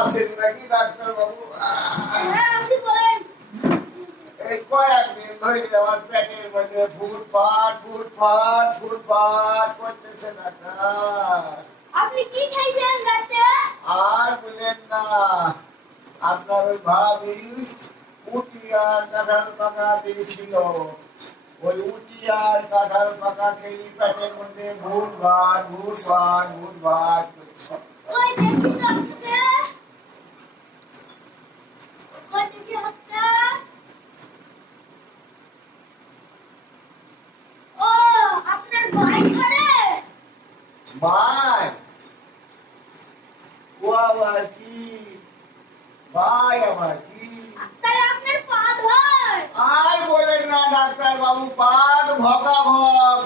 আছেন নাকি ডাক্তার বাবু? হ্যাঁ আসি বলেন। এই কয়েকদিন ধরে আমার পেটের মধ্যে ফুটফাট করতেছে ডাক্তার। আপনি কি খাইছেন ডাক্তার? আর বলেন না, আপনার ওই ভাবি উটি আর কাঁঠাল পাকা দিয়েছিল, ওই উটি আর কাঁঠাল পাকাকেই পেটের মধ্যে ভুটভাট করছে। ওই দেখি ডাক্তার। ওই দেখি ডাক্তার। ও আপনার ভাই ঘরে? ভাই? ও আবার কি ভাই? আবার কি? তাহলে আপনার পা ধর। আর বলেন না ডাক্তার বাবু, পাদ ভকাভক।